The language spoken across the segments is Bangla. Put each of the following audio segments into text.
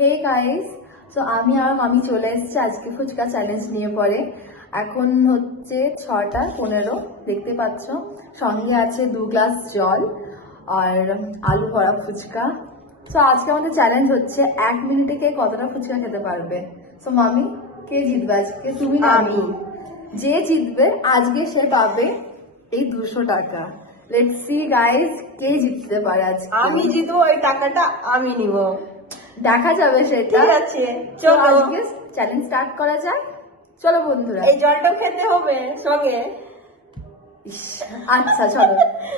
হে গাইস, সো আমি আর মামি চলে এসেছি আজকে ফুচকা চ্যালেঞ্জ নিয়ে পরে। এখন হচ্ছে 6:15, দেখতে পাচ্ছ। সঙ্গে আছে 2 গ্লাস জল আর আলু ভরা ফুচকা। সো আজকে আমাদের চ্যালেঞ্জ হচ্ছে 1 মিনিটে কে কতটা ফুচকা খেতে পারবে। সো মামি, কে জিতবে আজকে, তুমি না আমি? যে জিতবে আজকে সে পাবে এই 200 টাকা। লেটস সি গাইস, কে জিততে পারে আজকে। আমি জিতবো, ওই টাকাটা আমি নিব। দেখা যাবে সেটা। ঠিক আছে, চলো চলো আজকে চ্যালেঞ্জ স্টার্ট করা যাক। চলো বন্ধুরা। এই জলটাও খেতে হবে সঙ্গে। ইস, আচ্ছা চলো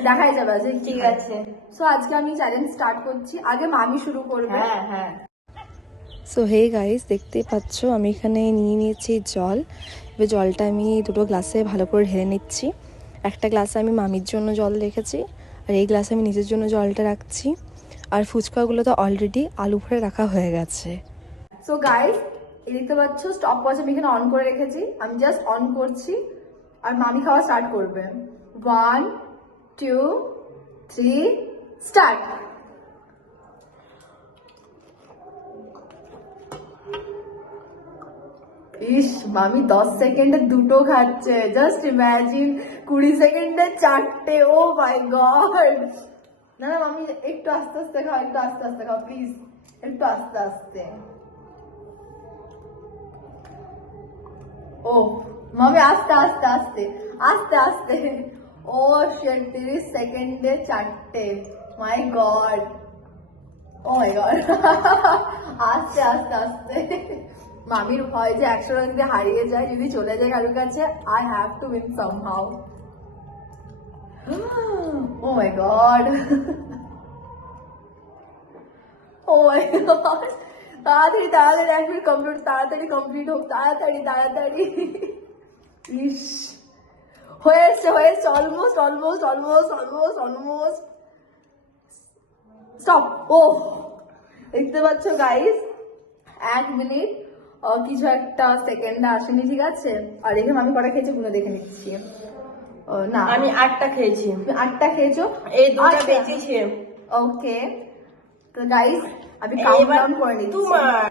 দেখাই যাবে আজকে। ঠিক আছে, সো আজকে আমি চ্যালেঞ্জ স্টার্ট করছি। আগে মামি শুরু করবে। হ্যাঁ হ্যাঁ। সো হে গাইস, দেখতেই পাচ্ছ আমি এখানে নিয়ে নিয়েছি জল। এবার জলটা আমি 2টো গ্লাসে ভালো করে ঢেলে নিচ্ছি। একটা গ্লাসে আমি মামির জন্য জল রেখেছি, আর এই গ্লাসে আমি নিজের জন্য জলটা রাখছি। আর ফুচকাগুলো তো অলরেডি আলু ভরে রাখা হয়ে গেছে। সো গাইস, এই দেখতে পাচ্ছ স্টপ ওয়াচ আমি এখানে অন করে রেখেছি। আমি জাস্ট অন করছি আর মামি খাওয়া স্টার্ট করবে। 1 2 3 স্টার্ট। ইস, মামি 10 সেকেন্ডে 2টো খাচ্ছে। জাস্ট ইমাজিন, 20 সেকেন্ডে 4টে। ও মাই গড। না না মামি, একটু আস্তে আস্তে খাও, একটু আস্তে আস্তে খাও প্লিজ, একটু আস্তে আস্তে। ও মামি, আস্তে আস্তে আস্তে আস্তে আস্তে। ও শিট, 30 সেকেন্ডে 4টে। মাই গড, ও মাই গড। আস্তে আস্তে আস্তে। মামির ভয় যে 100 টাকা যদি হারিয়ে যায়, যদি চলে যায় কারোর কাছে, I have to win somehow. Oh my God, oh my God. তাড়াতাড়ি তাড়াতাড়ি 1 মিনিট কমপ্লিট, তাড়াতাড়ি কমপ্লিট হোক, তাড়াতাড়ি তাড়াতাড়ি। ইস, হয়ে এসছে হয়ে এসছে, almost almost almost almost almost. Stop. ও দেখতে পাচ্ছ গাইস, 1 মিনিট কিছু একটা সেকেন্ড আসেনি, ঠিক আছে। আর এখানে আমি কটা খেয়েছি গুলো দেখে নিচ্ছি। না, আমি 8টা খেয়েছি। তুমি 8টা খেয়েছো, এই 2টা বেঁচেছে। ওকে। তো গাইস আমি কাউন্ট ডাউন করে নিচ্ছি। তোমার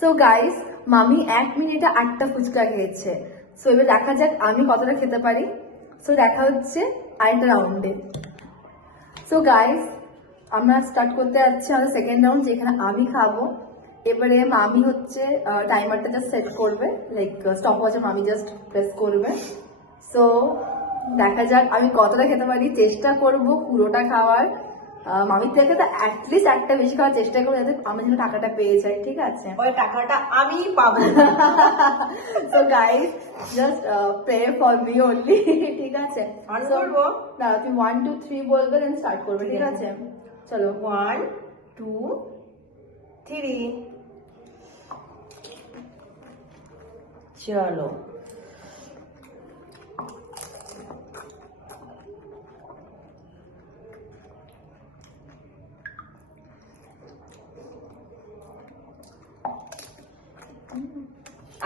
সো গাইস, মামি 1 মিনিটে 8টা ফুচকা খেয়েছে। সো এবার দেখা যাক আমি কতটা খেতে পারি। সো দেখা হচ্ছে আরেকটা রাউন্ডে। সো গাইস, আমরা স্টার্ট করতে যাচ্ছি আমাদের সেকেন্ড রাউন্ড, যেখানে আমি খাবো। এবারে মামি হচ্ছে টাইমারটা জাস্ট সেট করবে, লাইক স্টপ ওয়াচে মামি জাস্ট প্রেস করবে। সো দেখা যাক আমি কতটা খেতে পারি। চেষ্টা করব পুরোটা খাওয়ার। মামির থেকে তো অ্যাটলিস্ট একটা বেশি খাওয়ার চেষ্টা করবো, যাতে আমি যেন টাকাটা পেয়ে যাই, ঠিক আছে। ওই টাকাটা আমি পাবো। So guys, just pray for me only, ঠিক আছে। অন করবো? না, তুমি 1 2 3 বলবে, দেন স্টার্ট করবে, ঠিক আছে। চলো 1 2 3। চলো,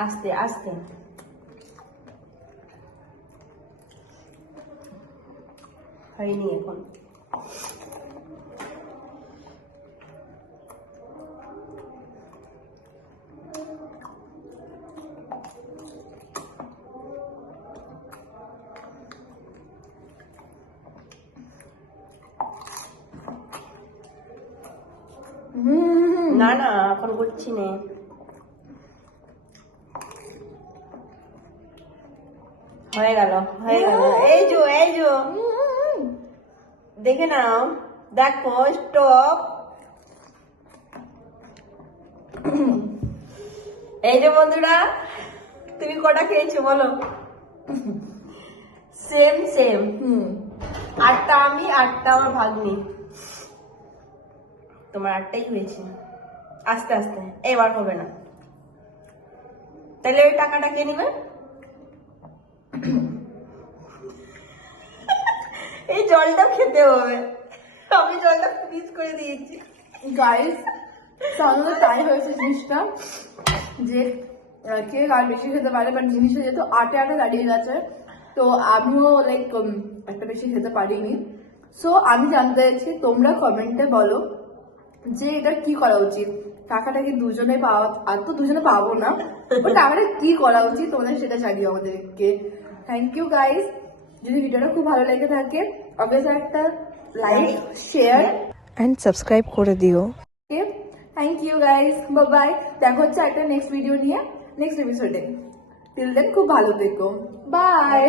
আস্তে আস্তে। হয়নি এখন। না না, এখন করছি না। হয়ে গেল হয়ে গেল। এই যো এই যো, দেখে নাও, দেখো স্টপ। এই যে বন্ধুরা, তুমি কটা খেয়েছো বলো? Same same. 8টা আমি, 8টা আমার ভাগ্নি। তোমার 8টাই হয়েছে। আস্তে আস্তে, এবার হবে না। তাহলে ওই টাকাটা কে নিবে? এই জলটা খেতে হবে। আমি জলটা ফ্রিজ করে দিয়েছি। গাইস, সামনে তাই হয়েছে জিনিসটা, যে কে আর বেশি খেতে পারে, বাট জিনিসটা যেহেতু আটে আটে দাঁড়িয়ে গেছে, তো আমিও লাইক একটা বেশি খেতে পারিনি। সো আমি জানতে চাইছি, তোমরা কমেন্টে বলো যে এটা কি করা উচিত। টাকাটাকে দুজনে পাওয়া, আর তো দুজনে পাবো না, ওই টাকাটা কি করা উচিত তোমাদের সেটা জানিও আমাদেরকে। Thank you guys. যদি ভিডিওটা খুব ভালো লেগে থাকে অবভিয়াসলি একটা লাইক, শেয়ার, অ্যান্ড সাবস্ক্রাইব করে দিও। Thank you guys, bye. দেখা হচ্ছে একটা নেক্সট ভিডিও নিয়ে নেক্সট এপিসোডে। টিল দেন খুব ভালো থেকো, বাই।